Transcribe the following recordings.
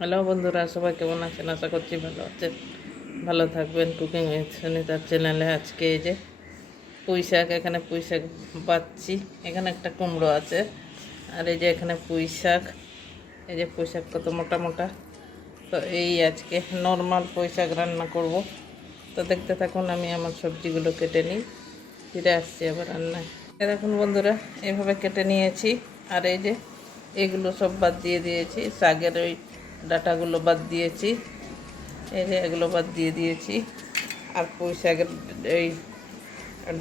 Hello বন্ধুরা, সবাই কেমন আছেন? আশা করছি ভালো আছেন। ভালো থাকবেন কুকিং সুনিতার চ্যানেলে আজকে এই যে পুঁই শাক, এখানে পুঁই শাক পাচ্ছি। এখানে একটা কুমড়ো আছে। আর এই যে এখানে পুঁই শাক, এই যে পুঁই শাক কত মোটা মোটা। তো এই আজকে নর্মাল পুঁই শাক রান্না করব। তো দেখতে থাকুন, আমি আমার সবজিগুলো কেটে নিই। ফিরে আসছি আবার রান্নায়। দেখুন বন্ধুরা, এভাবে কেটে নিয়েছি। আর এই যে এগুলো সব বাদ দিয়ে দিয়েছি। শাকের ওই ডাটাগুলো বাদ দিয়েছি। এই যে এগুলো বাদ দিয়ে দিয়েছি। আর শাকের এই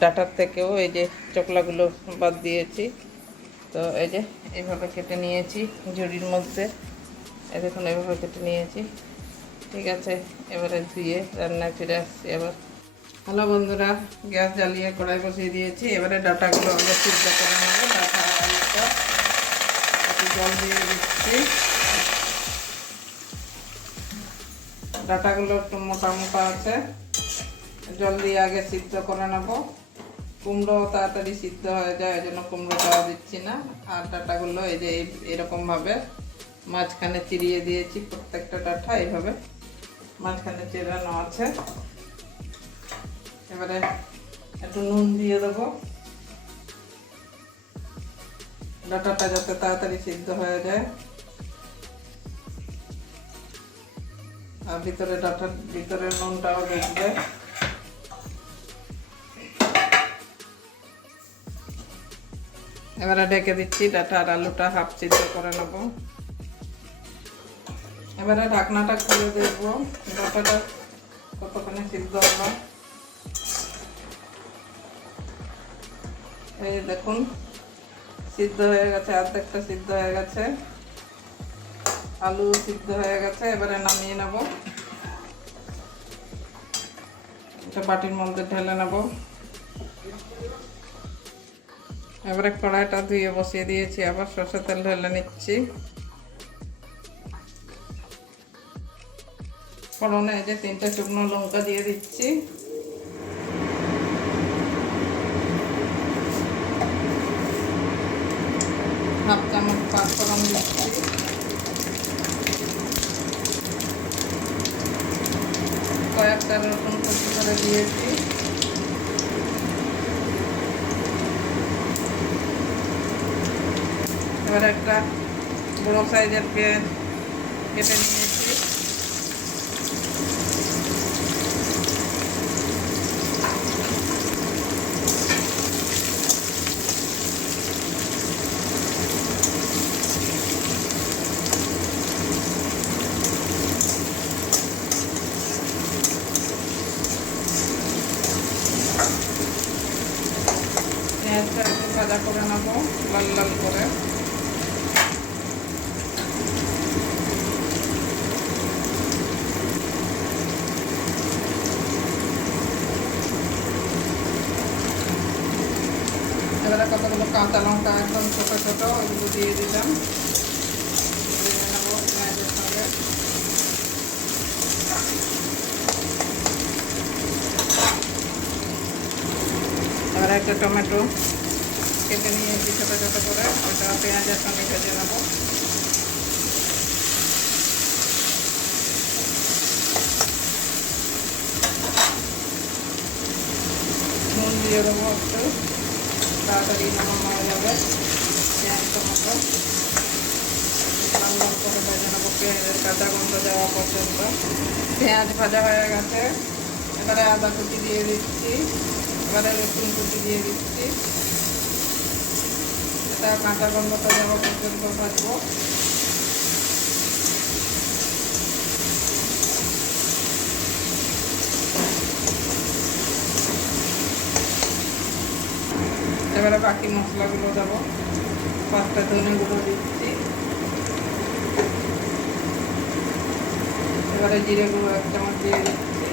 ডাটার থেকেও এই যে চকলাগুলো বাদ দিয়েছি। তো এই যে এইভাবে কেটে নিয়েছি ঝুড়ির মধ্যে। এই দেখুন এইভাবে কেটে নিয়েছি। ঠিক আছে, এবারে ধুয়ে রান্নায় ফিরে আসছি এবার হ্যালো বন্ধুরা, গ্যাস জ্বালিয়ে কড়াই বসিয়ে দিয়েছি। এবারে ডাটাগুলো আগে সিদ্ধ করে নেব। ডাটা জল দিয়ে দিচ্ছি। ডাটাগুলো একটু মোটা মোটা আছে। জল দিয়ে আগে সিদ্ধ করে নেব। কুমড়ো তাড়াতাড়ি সিদ্ধ হয়ে যায়, ওই জন্য কুমড়োটাও দিচ্ছি না। আর ডাটাগুলো এই যে এরকমভাবে মাঝখানে চিরিয়ে দিয়েছি, প্রত্যেকটা ডাটা এইভাবে মাঝখানে চেরানো আছে। এবারে একটু নুন দিয়ে দেবো। ডাটাটা যাতে তাড়াতাড়ি সিদ্ধ হয়ে যায়। আর ভিতরে ডাটার ভিতরে নুনটাও ঢুকবে এবারে ঢেকে দিচ্ছি ডাটা আর আলুটা হাফ সিদ্ধ করে নেব। এবারে ঢাকনাটা খুলে দেখব ডাটাটা কতখানি সিদ্ধ হলো। এই দেখুন, সিদ্ধ হয়ে গেছে অর্ধেকটা সিদ্ধ হয়ে গেছে। আলু সিদ্ধ হয়ে গেছে, এবারে নামিয়ে নেব। এটা বাটির মধ্যে ঢেলে নেব। এবারে কড়াইটা ধুয়ে বসিয়ে দিয়েছি, আবার সর্ষে তেল ঢেলে নিচ্ছি। ফোড়নে যে তিনটে শুকনো লঙ্কা দিয়ে দিচ্ছি হাফ চামচ পাঁচ ফোড়ন দিচ্ছি কয়েকটা রসুন কুচি করে দিয়েছি। এবার একটা বড় সাইজের পেঁয়াজ কেটে নিয়েছি পেঁয়াজটা একটু ভাজা করে নেব লাল লাল করে এবারে কতগুলো কাঁচা লঙ্কা একদম ছোটো ছোটো, ওইগুলো দিয়ে দিলাম। এবারে একটা টমেটো কেটে নিয়ে নিয়েছি ছোটো ছোটো করে। ওটা পেঁয়াজের সঙ্গে ভেজে নেব নুন দিয়ে দেবো একটু। তাড়াতাড়ি নামানো হয়ে যাবে। পেঁয়াজ টমেটো লাল করে ভেজে নেব পেঁয়াজের কাঁচা গন্ধ যাওয়া পর্যন্ত। পেঁয়াজ ভাজা হয়ে গেছে। এবারে আদা কুচি দিয়ে দিচ্ছি। এবারে রসুন কুচি দিয়ে দিচ্ছি। এটা কাঁচা গন্ধটা যাওয়া পর্যন্ত ভাজবো। এবারে বাকি মশলাগুলো দেবো। পাঁচটা ধনে গুঁড়ো দিচ্ছি। এবারে জিরে গুঁড়ো এক চামচ দিয়ে দিচ্ছি।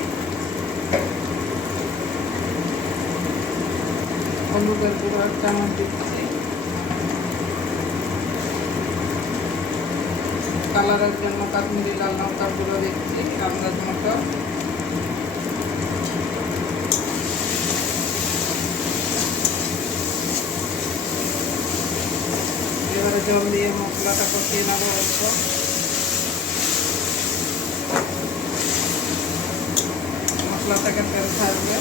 হলুদের গুঁড়ো এক চামচ দিচ্ছি। কালারের জন্য কাশ্মীরি লাল লঙ্কার গুঁড়ো দিচ্ছি, আন্দাজ মতো। জল দিয়ে মশলাটা কষিয়ে নেব অল্প। মশলা থেকে তেল থাকবে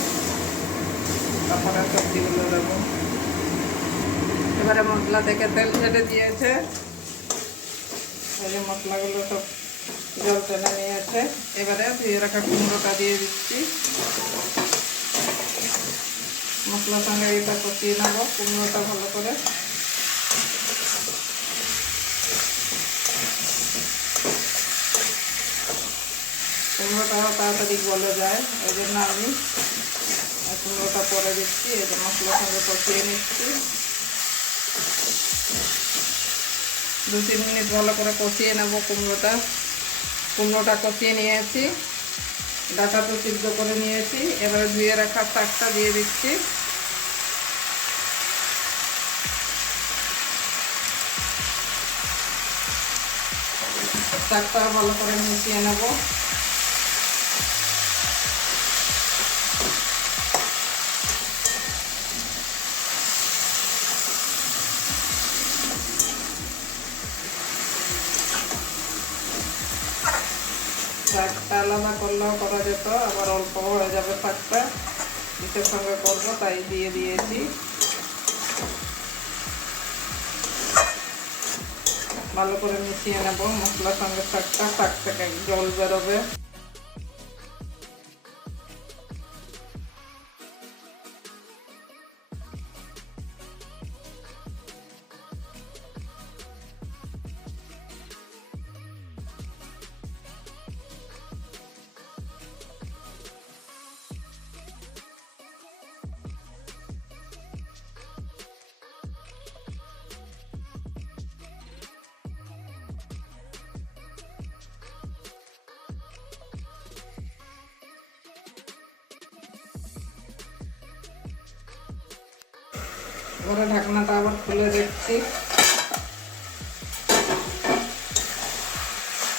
তারপরে সবজিগুলো দেবো। এবারে মশলা থেকে তেল ছেড়ে দিয়েছে। এই মশলাগুলো সব জল টেনে নিয়েছে। এবারে ধুয়ে রাখা কুমড়োটা দিয়ে দিচ্ছি। মশলার সঙ্গে এটা কষিয়ে নেব কুমড়োটা ভালো করে। কুমড়োটাও তাড়াতাড়ি গলে যায়। ওই জন্য আমি কুমড়োটা পরে দিচ্ছি, এই যে মশলার সঙ্গে কষিয়ে নিচ্ছি। দু, তিন মিনিট ভালো করে কষিয়ে নেব কুমড়োটা। কুমড়োটা কষিয়ে নিয়েছি। ডাটা তো সিদ্ধ করে নিয়েছি। এবারে ধুয়ে রাখা শাকটা দিয়ে দিচ্ছি। শাকটা ভালো করে মিশিয়ে নেব। শাকটা করলেও করা যেত, আবার অল্প হয়ে যাবে শাকটা ঈদের সঙ্গে করব, তাই দিয়ে দিয়েছি। ভালো করে মিশিয়ে নেব, মশলার সঙ্গে শাকটা, শাক থেকে জল বেরোবে। এবারে ঢাকনাটা আবার খুলে দেখছি।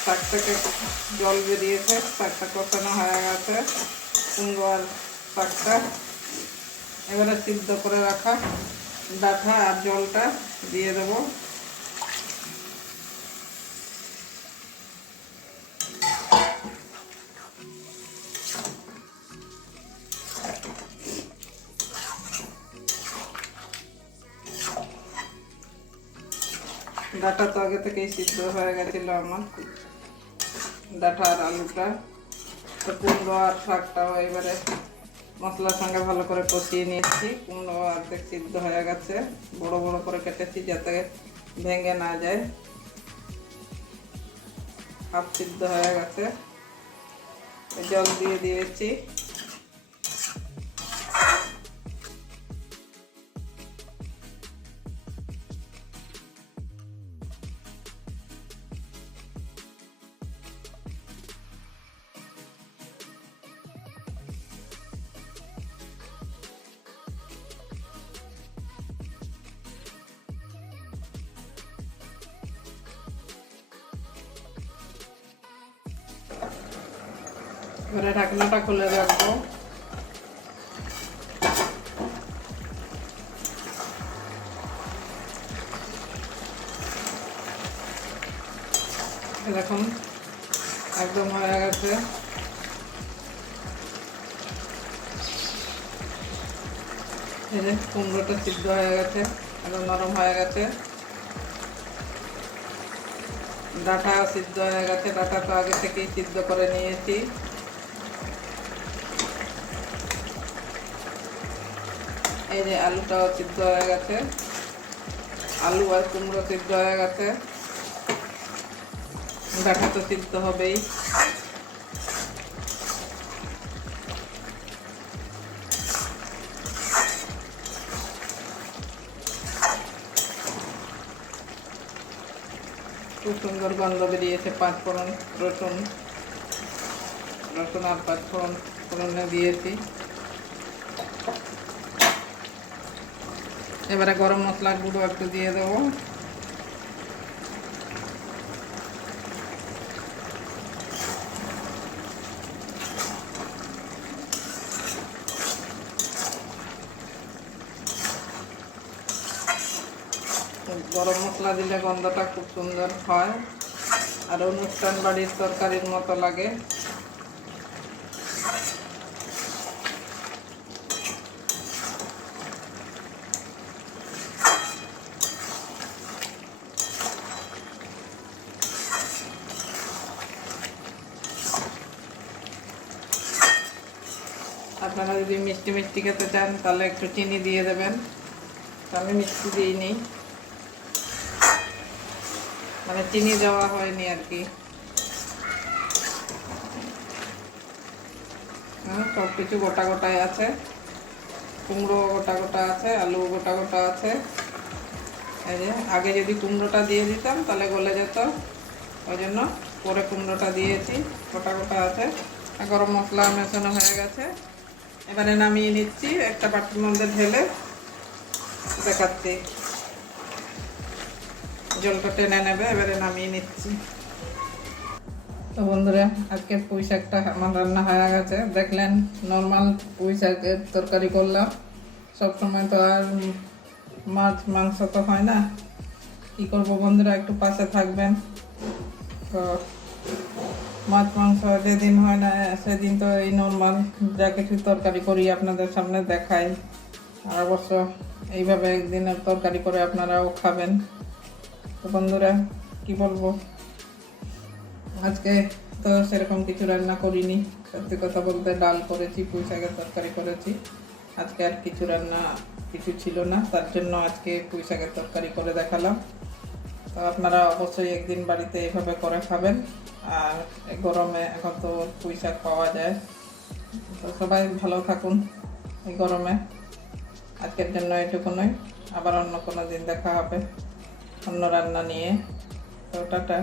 শাকটাকে জল বেরিয়েছে শাকটা কষানো হয়ে গেছে। সুন্দর শাকটা এবারে সিদ্ধ করে রাখা ডাঠা আর জলটা দিয়ে দেবো। ডাটা তো আগে থেকেই সিদ্ধ হয়ে গেছিল আমার। ডাটা আর আলুটা। তো কুমড়ো আর শাকটাও এবারে মশলার সঙ্গে ভালো করে কষিয়ে নিয়েছি। কুমড়ো অর্ধেক সিদ্ধ হয়ে গেছে, বড় বড় করে কেটেছি যাতে ভেঙে না যায়। হাফ সিদ্ধ হয়ে গেছে। জল দিয়ে দিয়েছি। এবারে ঢাকনাটা খুলে রাখব। এরকম একদম হয়ে গেছে। কুমড়োটা সিদ্ধ হয়ে গেছে, একদম নরম হয়ে গেছে। ডাটা সিদ্ধ হয়ে গেছে, ডাটা তো আগে থেকেই সিদ্ধ করে নিয়েছি। এই যে আলুটাও সিদ্ধ হয়ে গেছে। আলু আর কুমড়ো সিদ্ধ হয়ে গেছে। ডাটা তো সিদ্ধ হবেই। খুব সুন্দর গন্ধ বেরিয়েছে পাঁচ ফোড়ন, রসুন। রসুন আর পাঁচ ফোড়ন, ফোড়নে দিয়েছি। এবারে গরম মশলার গুঁড়ো একটু দিয়ে দেবো। গরম মশলা দিলে গন্ধটা খুব সুন্দর হয়। আর অনুষ্ঠান বাড়ির তরকারির মতো লাগে। আপনারা যদি মিষ্টি মিষ্টি খেতে চান তাহলে একটু চিনি দিয়ে দেবেন। আমি মিষ্টি দিইনি। মানে চিনি দেওয়া হয়নি আর কি। হ্যাঁ, সব কিছু গোটা গোটাই আছে। কুমড়ো গোটা গোটা আছে আলু গোটা গোটা আছে। এই যে আগে যদি কুমড়োটা দিয়ে দিতাম তাহলে গলে যেত। ওই জন্য পরে কুমড়োটা দিয়েছি গোটা গোটা আছে। গরম মশলা মেশানো হয়ে গেছে। এবারে নামিয়ে নিচ্ছি। একটা বাটির মধ্যে ঢেলে দেখাচ্ছি। জলটা টেনে নেবে, এবারে নামিয়ে নিচ্ছি। তো বন্ধুরা আজকে পুঁই শাকটা আমার রান্না হয়ে গেছে। দেখলেন নর্মাল পুঁই শাকের তরকারি করলাম। সবসময় তো আর মাছ, মাংস তো হয় না। কী করব বন্ধুরা, একটু পাশে থাকবেন। তো মাছ মাংস যেদিন হয় না, সেদিন তো এই নর্মাল যা কিছু তরকারি করি আপনাদের সামনে দেখাই। আর অবশ্য এইভাবে একদিনের তরকারি করে আপনারাও খাবেন। তো বন্ধুরা, কি বলব? আজকে তো সেরকম কিছু রান্না করিনি। সত্যি কথা বলতে ডাল করেছি, পুঁই শাকের তরকারি করেছি। আজকে আর কিছু রান্না কিছু ছিল না, তার জন্য আজকে পুঁই শাকের তরকারি করে দেখালাম। তো আপনারা অবশ্যই একদিন বাড়িতে এভাবে করে খাবেন। আর গরমে এখন তো পুঁই শাক পাওয়া যায়। তো সবাই ভালো থাকুন এই গরমে। আজকের জন্য এটুকুনই। আবার অন্য কোনো দিন দেখা হবে। অন্য রান্না নিয়ে। তো টাটা।